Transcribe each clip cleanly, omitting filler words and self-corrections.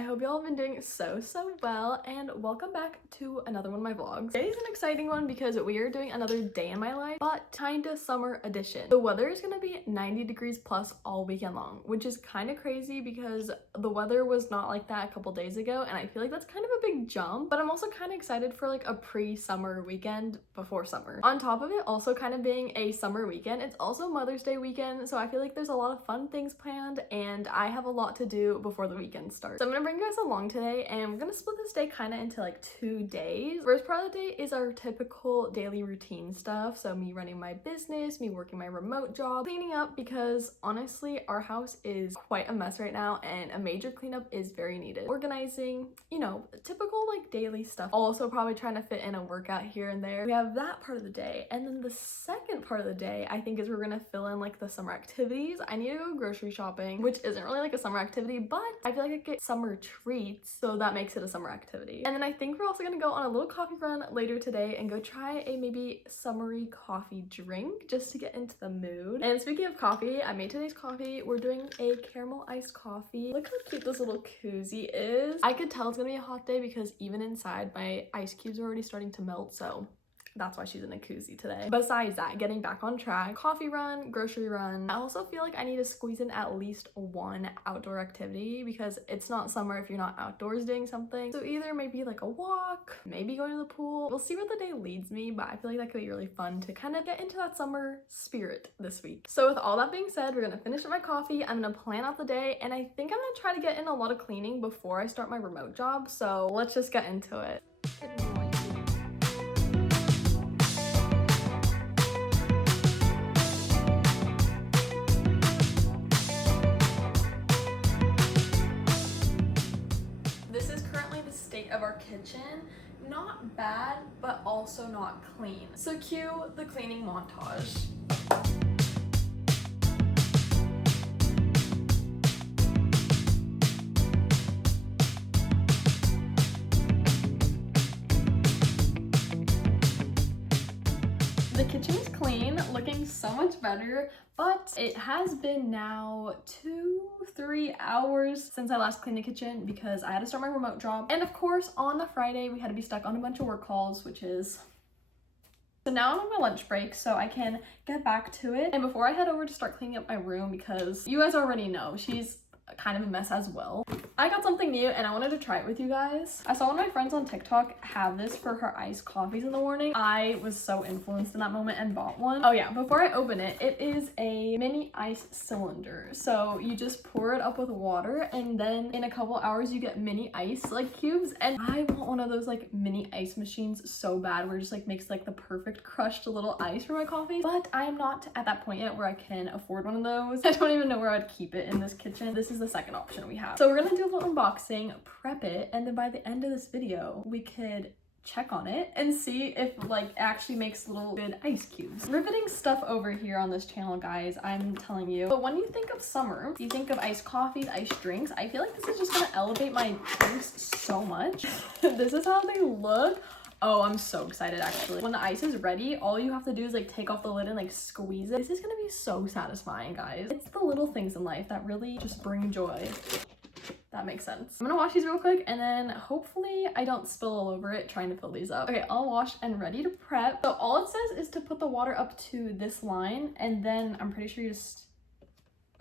I hope y'all have been doing so well, and welcome back to another one of my vlogs. Today's an exciting one because we are doing another day in my life, but kinda summer edition. The weather is gonna be 90 degrees plus all weekend long, which is kind of crazy because the weather was not like that a couple days ago, and I feel like that's kind of a big jump, but I'm also kind of excited for like a pre-summer weekend before summer. On top of it also kind of being a summer weekend, it's also Mother's Day weekend, so I feel like there's a lot of fun things planned, and I have a lot to do before the weekend starts. So I'm gonna bring you guys along today, and we're gonna split this day kind of into like 2 days. First part of the day is our typical daily routine stuff, so me running my business, me working my remote job, cleaning up, because honestly our house is quite a mess right now and a major cleanup is very needed. Organizing, you know, typical like daily stuff. Also probably trying to fit in a workout here and there. We have that part of the day, and then the second part of the day I think is we're gonna fill in like the summer activities. I need to go grocery shopping, which isn't really like a summer activity, but I feel like I get summer treats, so that makes it a summer activity. And then I think we're also gonna go on a little coffee run later today and go try a maybe summery coffee drink just to get into the mood. And speaking of coffee, I made today's coffee. We're doing a caramel iced coffee. Look how cute this little koozie is. I could tell it's gonna be a hot day because even inside my ice cubes are already starting to melt, so that's why she's in a koozie today. Besides that, getting back on track, coffee run, grocery run. I also feel like I need to squeeze in at least one outdoor activity because it's not summer if you're not outdoors doing something. So either maybe like a walk, maybe going to the pool. We'll see where the day leads me, but I feel like that could be really fun to kind of get into that summer spirit this week. So with all that being said, we're gonna finish up my coffee. I'm gonna plan out the day, and I think I'm gonna try to get in a lot of cleaning before I start my remote job. So let's just get into it. Of our kitchen. Not bad, but also not clean. So cue the cleaning montage. The kitchen is clean, looking so much better, but it has been now 2-3 hours since I last cleaned the kitchen because I had to start my remote job. And of course, on a Friday, we had to be stuck on a bunch of work calls, which is... So now I'm on my lunch break, so I can get back to it. And before I head over to start cleaning up my room, because you guys already know, she's kind of a mess as well, I got something new and I wanted to try it with you guys. I saw one of my friends on TikTok have this for her iced coffees in the morning. I was so influenced in that moment and bought one. Oh yeah, before I open it, it is a mini ice cylinder. So you just pour it up with water, and then in a couple hours you get mini ice like cubes. And I want one of those like mini ice machines so bad, where it just like makes like the perfect crushed little ice for my coffee. But I am not at that point yet where I can afford one of those. I don't even know where I'd keep it in this kitchen. This is the second option we have. So we're gonna do a little unboxing, prep it, and then by the end of this video we could check on it and see if like it actually makes little good ice cubes. Riveting stuff over here on this channel, guys, I'm telling you. But when you think of summer, you think of iced coffees, iced drinks. I feel like this is just gonna elevate my drinks so much. This is how they look. Oh, I'm so excited actually. When the ice is ready, all you have to do is like take off the lid and like squeeze it. This is gonna be so satisfying, guys. It's the little things in life that really just bring joy. That makes sense. I'm gonna wash these real quick, and then hopefully I don't spill all over it trying to fill these up. Okay, all washed and ready to prep. So all it says is to put the water up to this line, and then I'm pretty sure you just...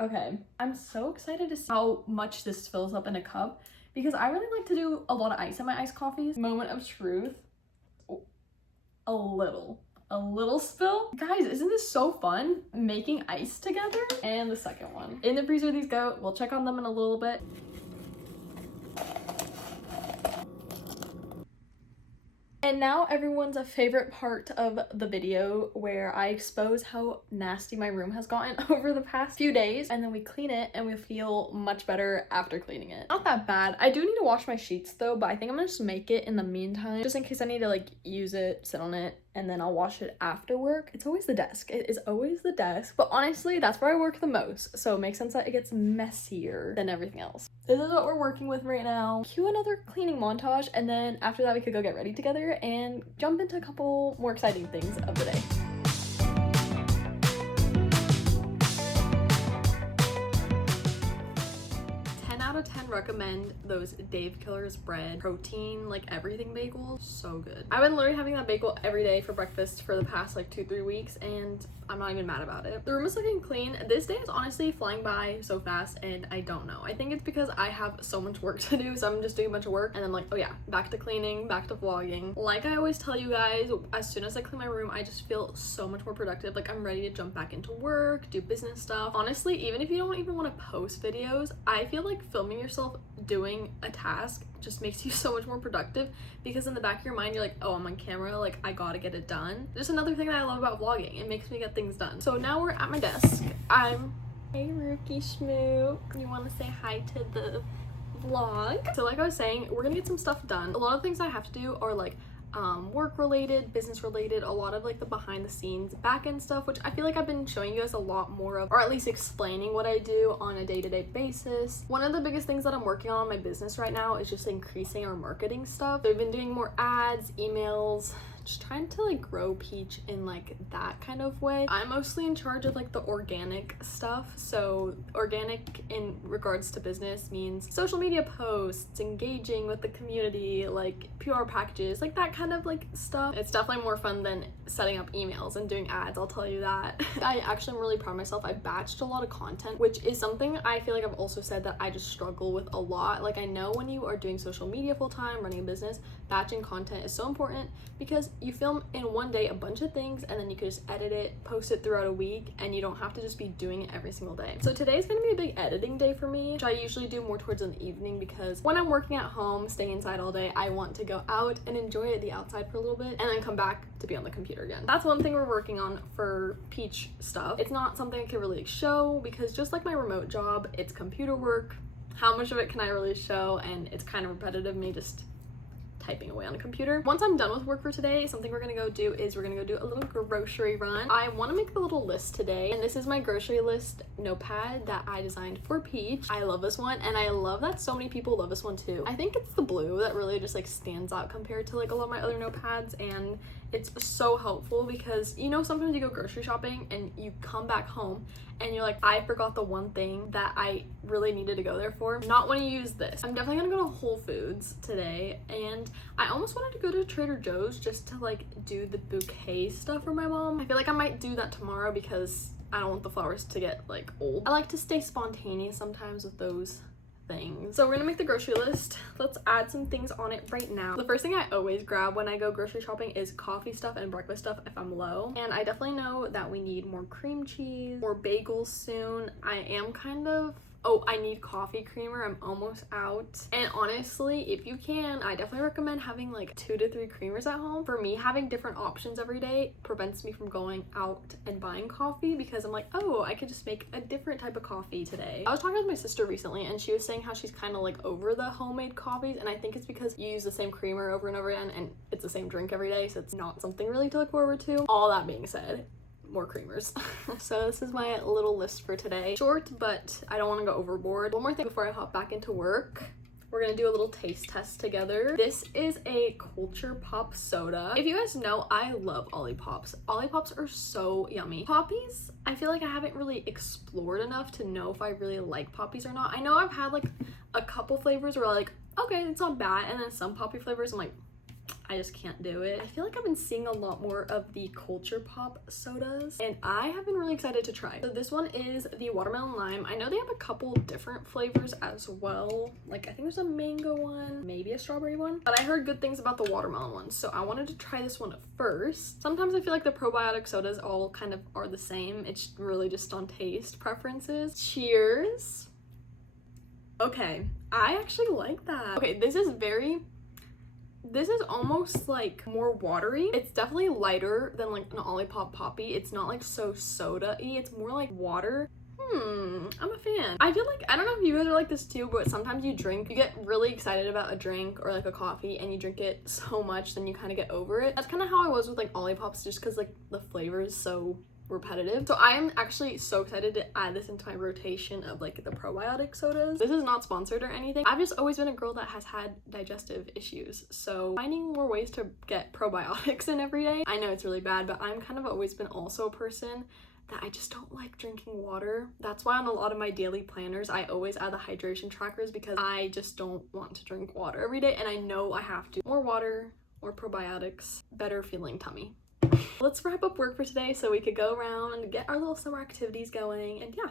Okay, I'm so excited to see how much this fills up in a cup, because I really like to do a lot of ice in my iced coffees. Moment of truth. Oh, a little spill. Guys, isn't this so fun making ice together? And the second one. In the freezer these go. We'll check on them in a little bit. And now everyone's favorite part of the video, where I expose how nasty my room has gotten over the past few days, and then we clean it and we feel much better after cleaning it. Not that bad. I do need to wash my sheets though, but I think I'm gonna just make it in the meantime, just in case I need to like use it, sit on it, and then I'll wash it after work. It's always the desk. It is always the desk. But honestly, that's where I work the most, so it makes sense that it gets messier than everything else. This is what we're working with right now. Cue another cleaning montage, and then after that we could go get ready together and jump into a couple more exciting things of the day. 10 out of 10 recommend those Dave Killer's bread protein, like everything bagels. So good. I've been literally having that bagel every day for breakfast for the past like 2-3 weeks, and I'm not even mad about it. The room is looking clean. This day is honestly flying by so fast, and I don't know. I think it's because I have so much work to do, so I'm just doing a bunch of work, and I'm like, oh yeah, back to cleaning, back to vlogging. Like I always tell you guys, as soon as I clean my room, I just feel so much more productive. Like I'm ready to jump back into work, do business stuff. Honestly, even if you don't even want to post videos, I feel like filming yourself doing a task just makes you so much more productive, because in the back of your mind you're like, oh, I'm on camera, like I gotta get it done. Just another thing that I love about vlogging, it makes me get things done. So now we're at my desk. Hey Rookie Schmook, you want to say hi to the vlog? So like I was saying, we're gonna get some stuff done. A lot of things I have to do are like work related, business related, a lot of like the behind the scenes back end stuff, which I feel like I've been showing you guys a lot more of, or at least explaining what I do on a day-to-day basis. One of the biggest things that I'm working on in my business right now is just increasing our marketing stuff. So I've been doing more ads, emails, just trying to like grow Peach in like that kind of way. I'm mostly in charge of like the organic stuff. So organic in regards to business means social media posts, engaging with the community, like PR packages, like that kind of like stuff. It's definitely more fun than setting up emails and doing ads, I'll tell you that. I actually am really proud of myself. I batched a lot of content, which is something I feel like I've also said that I just struggle with a lot. Like I know when you are doing social media full time, running a business, batching content is so important, because you film in one day a bunch of things and then you can just edit it, post it throughout a week, and you don't have to just be doing it every single day. So today's gonna be a big editing day for me, which I usually do more towards in the evening, because when I'm working at home, staying inside all day, I want to go out and enjoy the outside for a little bit and then come back to be on the computer again. That's one thing we're working on for Peach stuff. It's not something I can really show, because just like my remote job, it's computer work. How much of it can I really show? And it's kind of repetitive, me just typing away on a computer. Once I'm done with work for today, something we're gonna go do is we're gonna go do a little grocery run. I want to make a little list today, and this is my grocery list notepad that I designed for Peach. I love this one, and I love that so many people love this one too. I think it's the blue that really just like stands out compared to like a lot of my other notepads, and it's so helpful because, you know, sometimes you go grocery shopping and you come back home and you're like, I forgot the one thing that I really needed to go there for. Not when you use this. I'm definitely gonna go to Whole Foods today, and I almost wanted to go to Trader Joe's just to like do the bouquet stuff for my mom. I feel like I might do that tomorrow because I don't want the flowers to get like old. I like to stay spontaneous sometimes with those things. So we're gonna make the grocery list. Let's add some things on it right now. The first thing I always grab when I go grocery shopping is coffee stuff and breakfast stuff if I'm low. And I definitely know that we need more cream cheese, more bagels soon. I am kind of, oh, I need coffee creamer. I'm almost out. And honestly, if you can, I definitely recommend having like 2 to 3 creamers at home. For me, having different options every day prevents me from going out and buying coffee, because I'm like, oh, I could just make a different type of coffee today. I was talking with my sister recently, and she was saying how she's kind of like over the homemade coffees, and I think it's because you use the same creamer over and over again, and it's the same drink every day, so it's not something really to look forward to. All that being said, more creamers. So this is my little list for today. Short, but I don't want to go overboard. One more thing before I hop back into work. We're gonna do a little taste test together. This is a Culture Pop soda. If you guys know, I love Olippops. Olippops are so yummy. Poppies, I feel like I haven't really explored enough to know if I really like Poppies or not. I know I've had like a couple flavors where like, okay, it's not bad, and then some Poppy flavors I'm like, I just can't do it. I feel like I've been seeing a lot more of the Culture Pop sodas, and I have been really excited to try. So this one is the watermelon lime. I know they have a couple different flavors as well. Like I think there's a mango one, maybe a strawberry one, but I heard good things about the watermelon one, so I wanted to try this one first. Sometimes I feel like the probiotic sodas all kind of are the same. It's really just on taste preferences. Cheers. Okay, I actually like that. Okay, this is almost like more watery. It's definitely lighter than like an Olipop Poppy. It's not like so soda-y. It's more like water. I'm a fan. I feel like, I don't know if you guys are like this too, but sometimes you get really excited about a drink or like a coffee, and you drink it so much then you kind of get over it. That's kind of how I was with like Olippops, just because like the flavor is so repetitive. So I am actually so excited to add this into my rotation of like the probiotic sodas. This is not sponsored or anything. I've just always been a girl that has had digestive issues, so finding more ways to get probiotics in every day. I know it's really bad, but I'm kind of always been also a person that I just don't like drinking water. That's why on a lot of my daily planners, I always add the hydration trackers because I just don't want to drink water every day, and I know I have to. More water, more probiotics, better feeling tummy. Let's wrap up work for today so we could go around and get our little summer activities going, and yeah.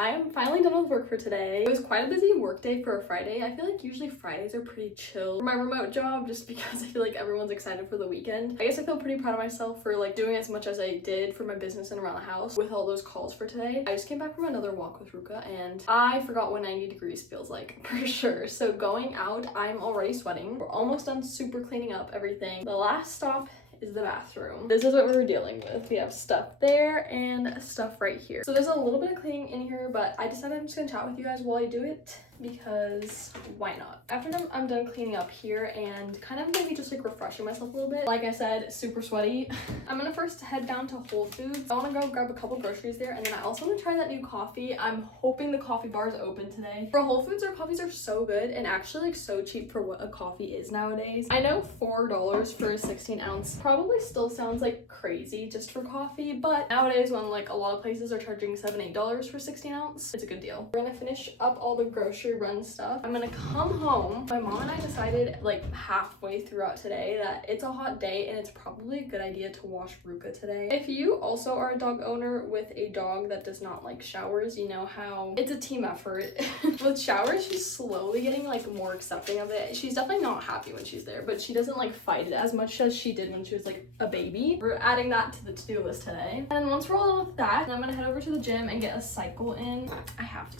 I am finally done with work for today. It was quite a busy work day for a Friday. I feel like usually Fridays are pretty chill for my remote job just because I feel like everyone's excited for the weekend. I guess I feel pretty proud of myself for like doing as much as I did for my business and around the house with all those calls for today. I just came back from another walk with Ruca and I forgot what 90 degrees feels like for sure. So going out, I'm already sweating. We're almost done super cleaning up everything. The last stop is the bathroom. This is what we were dealing with. We have stuff there and stuff right here. So there's a little bit of cleaning in here, but I decided I'm just gonna chat with you guys while I do it because why not? After I'm done cleaning up here and kind of maybe just like refreshing myself a little bit. Like I said, super sweaty. I'm gonna first head down to Whole Foods. I wanna go grab a couple groceries there, and then I also wanna try that new coffee. I'm hoping the coffee bar is open today. For Whole Foods, their coffees are so good and actually like so cheap for what a coffee is nowadays. I know $4 for a 16 ounce probably still sounds like crazy just for coffee, but nowadays when like a lot of places are charging $7-8 for 16 ounce, it's a good deal. We're gonna finish up all the grocery run stuff. I'm gonna come home. My mom and I decided like halfway throughout today that it's a hot day and it's probably a good idea to wash Ruca today. If you also are a dog owner with a dog that does not like showers, you know how it's a team effort. With showers, she's slowly getting like more accepting of it. She's definitely not happy when she's there, but she doesn't like fight it as much as she did when she was like a baby. We're adding that to the to-do list today. And once we're all done with that, I'm gonna head over to the gym and get a cycle in. I have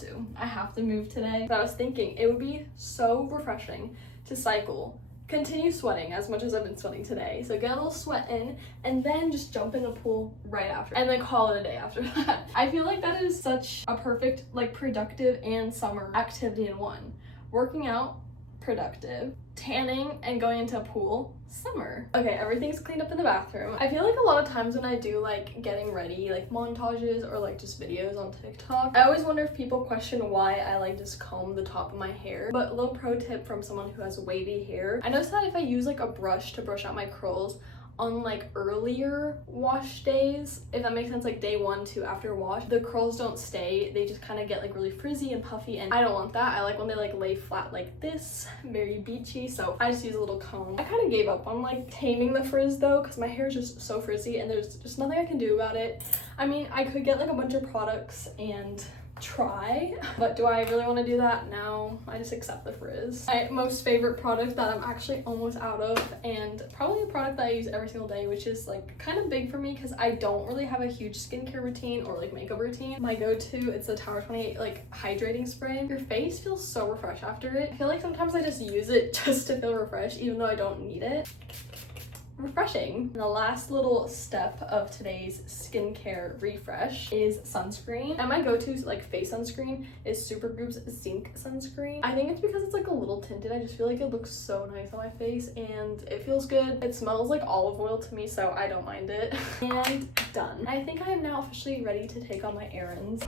to move today. But I was thinking it would be so refreshing to cycle, continue sweating as much as I've been sweating today, so get a little sweat in and then just jump in the pool right after and then call it a day after that. I feel like that is such a perfect like productive and summer activity in one. Working out, productive, tanning and going into a pool, summer. Okay, everything's cleaned up in the bathroom. I feel like a lot of times when I do like getting ready, like montages or like just videos on TikTok, I always wonder if people question why I like just comb the top of my hair. But a little pro tip from someone who has wavy hair, I noticed that if I use like a brush to brush out my curls on like earlier wash days, if that makes sense, like day 1, 2 after wash, the curls don't stay. They just kind of get like really frizzy and puffy, and I don't want that. I like when they like lay flat like this, very beachy, so I just use a little comb. I kind of gave up on like taming the frizz though because my hair is just so frizzy and there's just nothing I can do about it. I mean, I could get like a bunch of products and try, but do I really want to do that? No, I just accept the frizz. My most favorite product that I'm actually almost out of, and probably a product that I use every single day, which is like kind of big for me because I don't really have a huge skincare routine or like makeup routine. My go-to, it's the Tower 28 like hydrating spray. Your face feels so refreshed after it. I feel like sometimes I just use it just to feel refreshed even though I don't need it. Refreshing. And the last little step of today's skincare refresh is sunscreen. And my go-to like face sunscreen is Supergroup's Zinc sunscreen. I think it's because it's like a little tinted. I just feel like it looks so nice on my face and it feels good. It smells like olive oil to me, so I don't mind it. And done. I think I am now officially ready to take on my errands.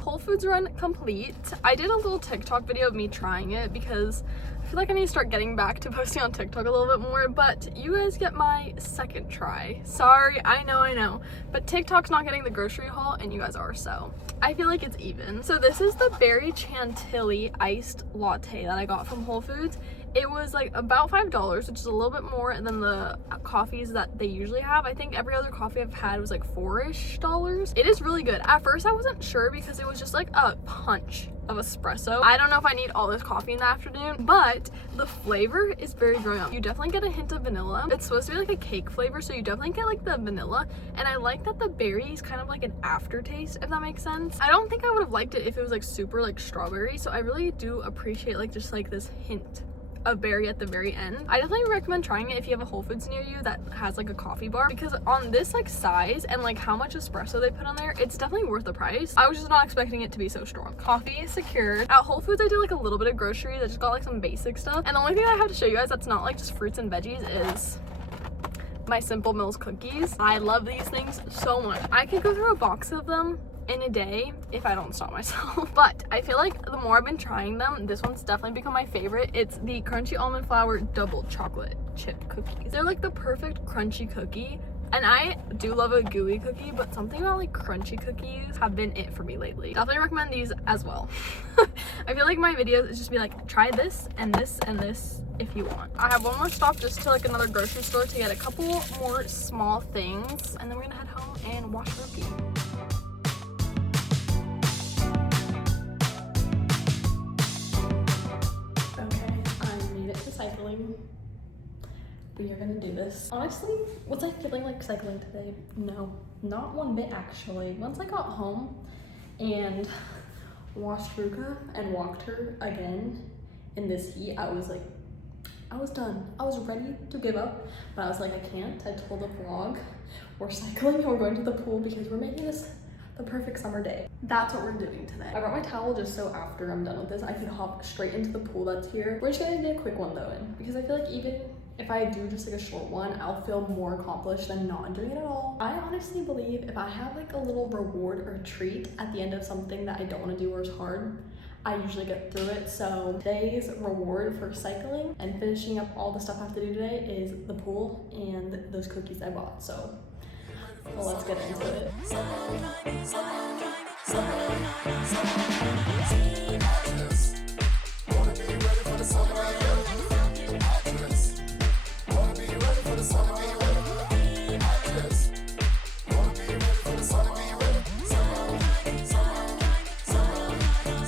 Whole Foods run complete. I did a little TikTok video of me trying it because I feel like I need to start getting back to posting on TikTok a little bit more, but you guys get my second try. Sorry, I know, but TikTok's not getting the grocery haul and you guys are, so I feel like it's even. So this is the berry chantilly iced latte that I got from Whole Foods. It was like about $5, which is a little bit more than the coffees that they usually have. I think every other coffee I've had was like $4-ish. It is really good. At first I wasn't sure because it was just like a punch of espresso. I don't know if I need all this coffee in the afternoon, but the flavor is very growing up. You definitely get a hint of vanilla. It's supposed to be like a cake flavor, so you definitely get like the vanilla, and I like that the berry is kind of like an aftertaste, if that makes sense. I don't think I would have liked it if it was like super like strawberry, so I really do appreciate like just like this hint of berry at the very end. I definitely recommend trying it if you have a Whole Foods near you that has like a coffee bar, because on this like size and like how much espresso they put on there, it's definitely worth the price. I was just not expecting it to be so strong. Coffee is secured. At Whole Foods I did like a little bit of groceries. I just got like some basic stuff, and the only thing I have to show you guys that's not like just fruits and veggies is my Simple Mills cookies. I love these things so much. I could go through a box of them in a day if I don't stop myself. But I feel like the more I've been trying them, this one's definitely become my favorite. It's the crunchy almond flour double chocolate chip cookies. They're like the perfect crunchy cookie. And I do love a gooey cookie, but something about like crunchy cookies have been it for me lately. Definitely recommend these as well. I feel like my videos is just be like, try this and this and this if you want. I have one more stop just to like another grocery store to get a couple more small things, and then we're gonna head home and wash and repeat. Okay, I made it to cycling. We are gonna do this. Honestly, was I feeling like cycling today? No, not one bit actually. Once I got home and washed Ruca and walked her again in this heat, I was done. I was ready to give up, but I was like, I can't. I told the vlog we're cycling and we're going to the pool because we're making this the perfect summer day. That's what we're doing today. I brought my towel just so after I'm done with this, I can hop straight into the pool that's here. We're just gonna do a quick one though, because I feel like even if I do just like a short one, I'll feel more accomplished than not doing it at all. I honestly believe if I have like a little reward or treat at the end of something that I don't want to do or is hard, I usually get through it. So today's reward for cycling and finishing up all the stuff I have to do today is the pool and those cookies I bought. So well, let's get into it.